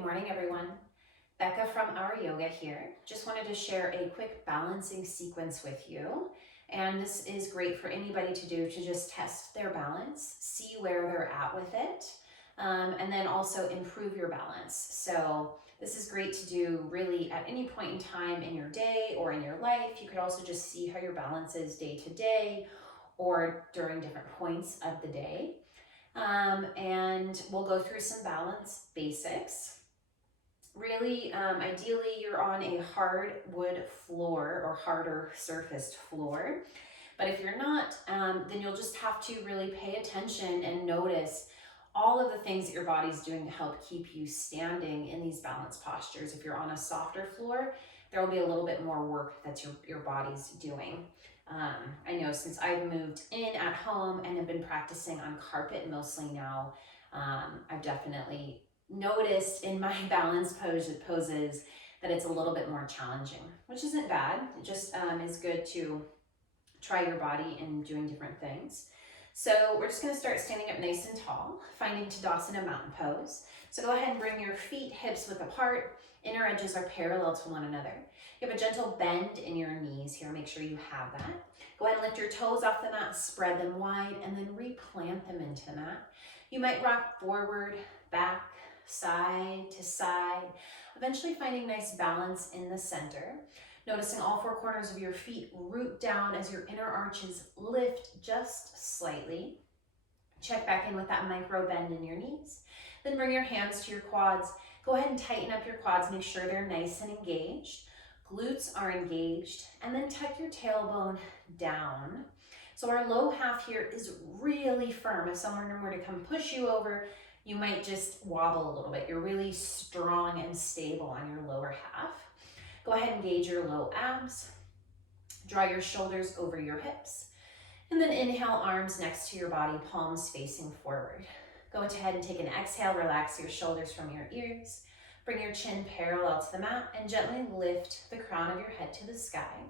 Good morning, everyone. Becca from Our Yoga here. Just wanted to share a quick balancing sequence with you. And this is great for anybody to do to just test their balance, see where they're at with it, and then also improve your balance. So this is great to do really at any point in time in your day or in your life. You could also just see how your balance is day to day or during different points of the day. And we'll go through some balance basics. Really, ideally, you're on a hardwood floor or harder surfaced floor. But if you're not, then you'll just have to really pay attention and notice all of the things that your body's doing to help keep you standing in these balanced postures. If you're on a softer floor, there will be a little bit more work that your body's doing. I know since I've moved in at home and have been practicing on carpet mostly now, I've definitely noticed in my balance poses that it's a little bit more challenging, which isn't bad. It just is good to try your body in doing different things. So we're just going to start standing up nice and tall, finding Tadasana mountain pose. So go ahead and bring your feet hips width apart. Inner edges are parallel to one another. You have a gentle bend in your knees here. Make sure you have that. Go ahead and lift your toes off the mat, spread them wide, and then replant them into the mat. You might rock forward, back, side to side, eventually finding nice balance in the center. Noticing all four corners of your feet root down as your inner arches lift just slightly. Check back in with that micro bend in your knees. Then bring your hands to your quads. Go ahead and tighten up your quads. Make sure they're nice and engaged. Glutes are engaged. And then tuck your tailbone down. So our low half here is really firm. If someone were to come push you over, you might just wobble a little bit. You're really strong and stable on your lower half. Go ahead and engage your low abs. Draw your shoulders over your hips. And then inhale, arms next to your body, palms facing forward. Go ahead and take an exhale, relax your shoulders from your ears. Bring your chin parallel to the mat and gently lift the crown of your head to the sky.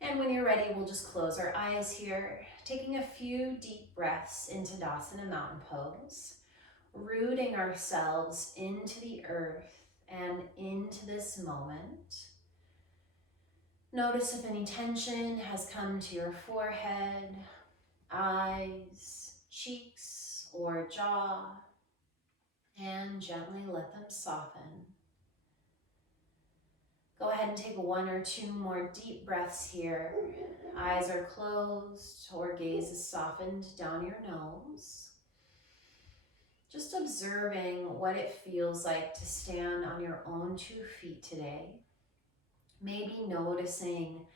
And when you're ready, we'll just close our eyes here, taking a few deep breaths into Tadasana mountain pose, rooting ourselves into the earth and into this moment. Notice if any tension has come to your forehead, eyes, cheeks, or jaw, and gently let them soften. Go ahead and take one or two more deep breaths here. Eyes are closed or gaze is softened down your nose. Just observing what it feels like to stand on your own 2 feet today. Maybe noticing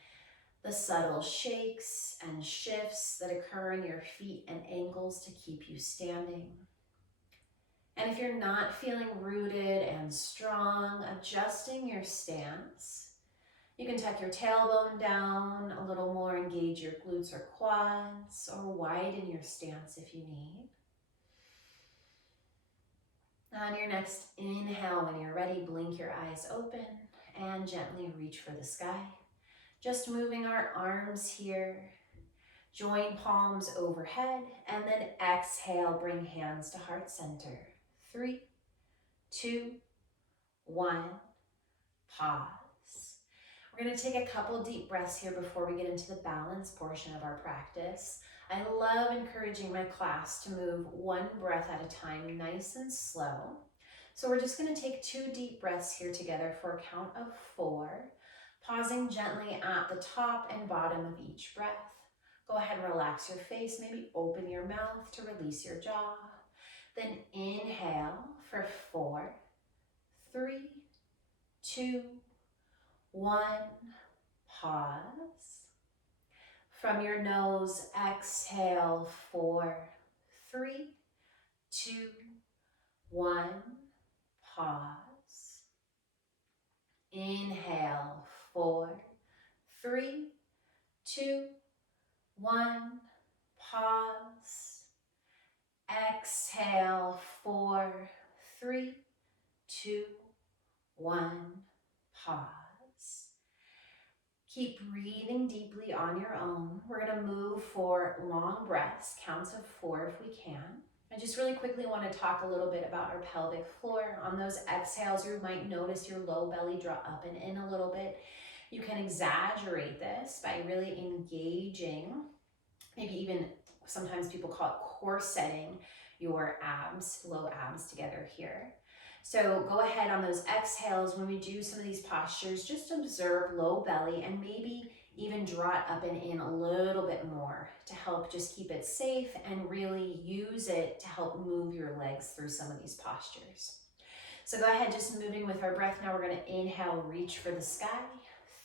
the subtle shakes and shifts that occur in your feet and ankles to keep you standing. And if you're not feeling rooted and strong, adjusting your stance. You can tuck your tailbone down a little more, engage your glutes or quads, or widen your stance if you need. On your next inhale, when you're ready, blink your eyes open and gently reach for the sky. Just moving our arms here. Join palms overhead and then exhale, bring hands to heart center. 3, 2, 1, pause. We're going to take a couple deep breaths here before we get into the balance portion of our practice. I love encouraging my class to move one breath at a time, nice and slow. So we're just going to take 2 deep breaths here together for a count of 4, pausing gently at the top and bottom of each breath. Go ahead and relax your face, maybe open your mouth to release your jaw. Then inhale for 4, 3, 2, 1, pause. From your nose, exhale, 4, 3, 2, 1, pause. Inhale, 4, 3, 2, 1, pause. Exhale, 4, 3, 2, 1, pause. Keep breathing deeply on your own. We're going to move for long breaths, counts of 4 if we can. I just really quickly want to talk a little bit about our pelvic floor. On those exhales, you might notice your low belly draw up and in a little bit. You can exaggerate this by really engaging, maybe even sometimes people call it corseting your abs, low abs together here. So go ahead on those exhales when we do some of these postures, just observe low belly and maybe even draw it up and in a little bit more to help just keep it safe and really use it to help move your legs through some of these postures. So go ahead, just moving with our breath. Now we're going to inhale, reach for the sky.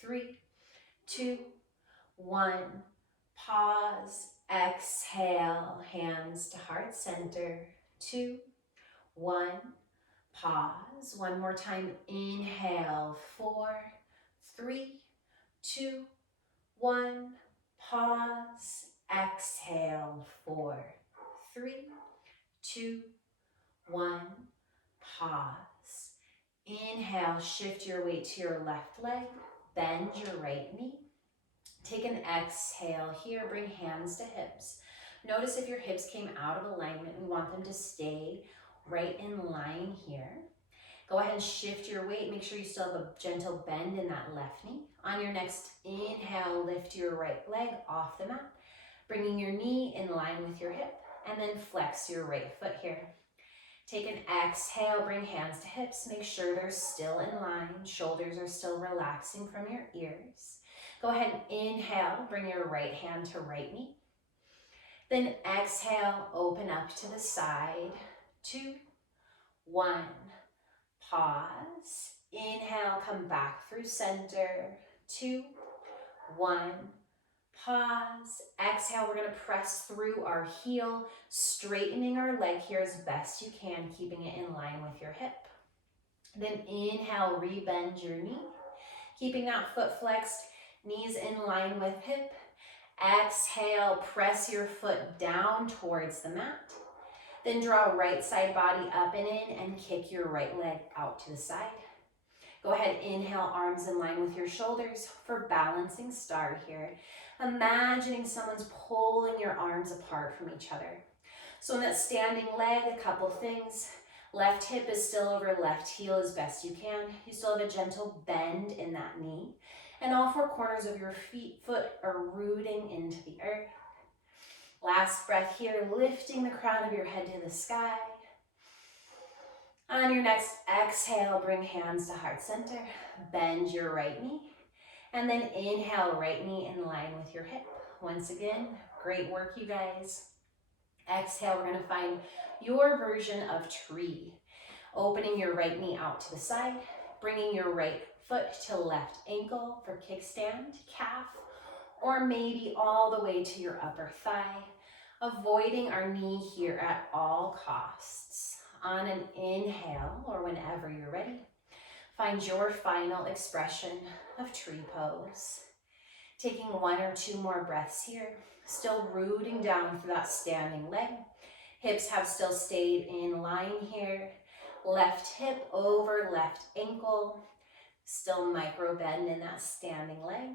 3, 2, 1. Pause, exhale, hands to heart center. 2, 1. Pause. One more time. Inhale. 4, 3, 2, 1. Pause. Exhale. 4, 3, 2, 1. Pause. Inhale. Shift your weight to your left leg. Bend your right knee. Take an exhale here. Bring hands to hips. Notice if your hips came out of alignment, we want them to stay right in line here. Go ahead and shift your weight. Make sure you still have a gentle bend in that left knee. On your next inhale, lift your right leg off the mat, bringing your knee in line with your hip, and then flex your right foot here. Take an exhale, bring hands to hips. Make sure they're still in line. Shoulders are still relaxing from your ears. Go ahead and inhale, bring your right hand to right knee. Then exhale, open up to the side. 2, 1. Pause. Inhale, come back through center. 2, 1. Pause. Exhale, we're going to press through our heel, straightening our leg here as best you can, keeping it in line with your hip. Then inhale, rebend your knee, keeping that foot flexed, knees in line with hip. Exhale, press your foot down towards the mat. Then draw right side body up and in and kick your right leg out to the side. Go ahead, inhale, arms in line with your shoulders for balancing star here. Imagining someone's pulling your arms apart from each other. So in that standing leg, a couple things. Left hip is still over left heel as best you can. You still have a gentle bend in that knee. And all 4 corners of your foot are rooting into the earth. Last breath here, lifting the crown of your head to the sky. On your next exhale, bring hands to heart center. Bend your right knee. And then inhale, right knee in line with your hip. Once again, great work, you guys. Exhale, we're going to find your version of tree. Opening your right knee out to the side, bringing your right foot to left ankle for kickstand, calf, or maybe all the way to your upper thigh. Avoiding our knee here at all costs. On an inhale, or whenever you're ready, find your final expression of tree pose. Taking 1 or 2 more breaths here, still rooting down through that standing leg. Hips have still stayed in line here. Left hip over left ankle. Still micro bend in that standing leg.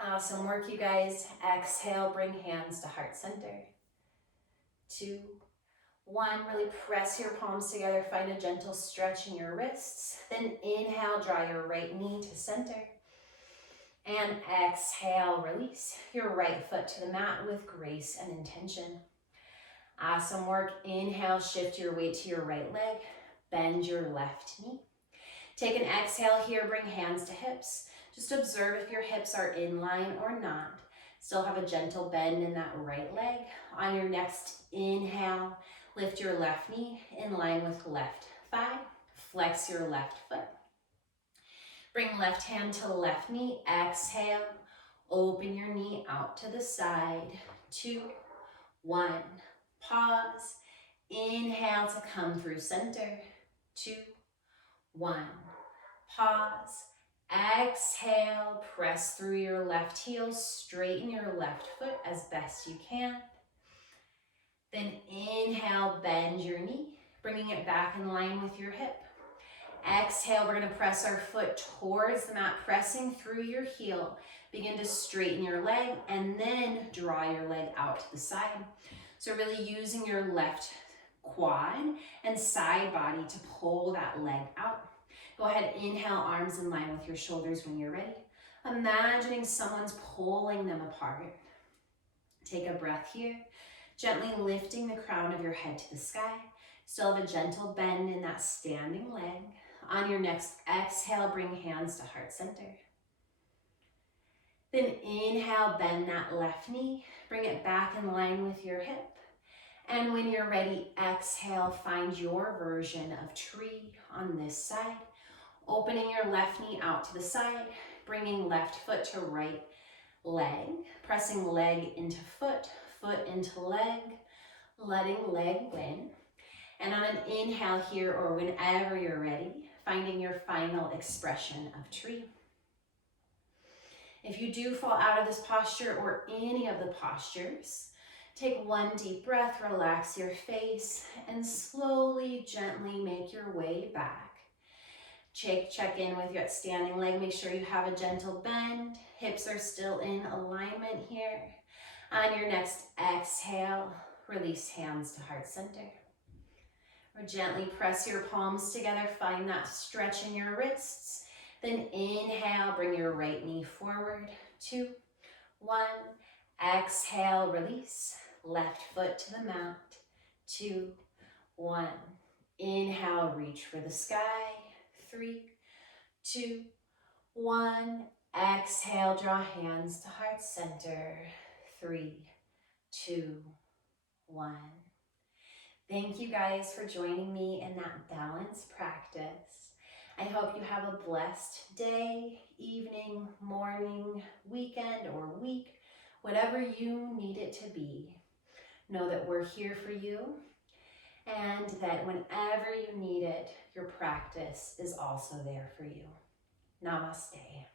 Awesome work, you guys. Exhale, bring hands to heart center. 2, 1, really press your palms together. Find a gentle stretch in your wrists. Then inhale, draw your right knee to center. And exhale, release your right foot to the mat with grace and intention. Awesome work. Inhale, shift your weight to your right leg. Bend your left knee. Take an exhale here, bring hands to hips. Just observe if your hips are in line or not. Still have a gentle bend in that right leg. On your next inhale, lift your left knee in line with left thigh. Flex your left foot. Bring left hand to left knee. Exhale. Open your knee out to the side. 2, 1. Pause. Inhale to come through center. 2, 1. Pause. Exhale, press through your left heel, straighten your left foot as best you can. Then inhale, bend your knee, bringing it back in line with your hip. Exhale, we're going to press our foot towards the mat, pressing through your heel. Begin to straighten your leg and then draw your leg out to the side. So really using your left quad and side body to pull that leg out. Go ahead, inhale, arms in line with your shoulders when you're ready. Imagining someone's pulling them apart. Take a breath here, gently lifting the crown of your head to the sky. Still have a gentle bend in that standing leg. On your next exhale, bring hands to heart center. Then inhale, bend that left knee. Bring it back in line with your hip. And when you're ready, exhale, find your version of tree on this side. Opening your left knee out to the side, bringing left foot to right leg, pressing leg into foot, foot into leg, letting leg win. And on an inhale here, or whenever you're ready, finding your final expression of tree. If you do fall out of this posture or any of the postures, take one deep breath, relax your face, and slowly, gently make your way back. Check in with your standing leg. Make sure you have a gentle bend. Hips are still in alignment here. On your next exhale, release hands to heart center. Or gently press your palms together. Find that stretch in your wrists. Then inhale, bring your right knee forward. 2, 1. Exhale, release. Left foot to the mat. 2, 1. Inhale, reach for the sky. 3, 2, 1. Exhale, draw hands to heart center. 3, 2, 1. Thank you guys for joining me in that balance practice. I hope you have a blessed day, evening, morning, weekend, or week, whatever you need it to be. Know that we're here for you, and that whenever you need it, your practice is also there for you. Namaste.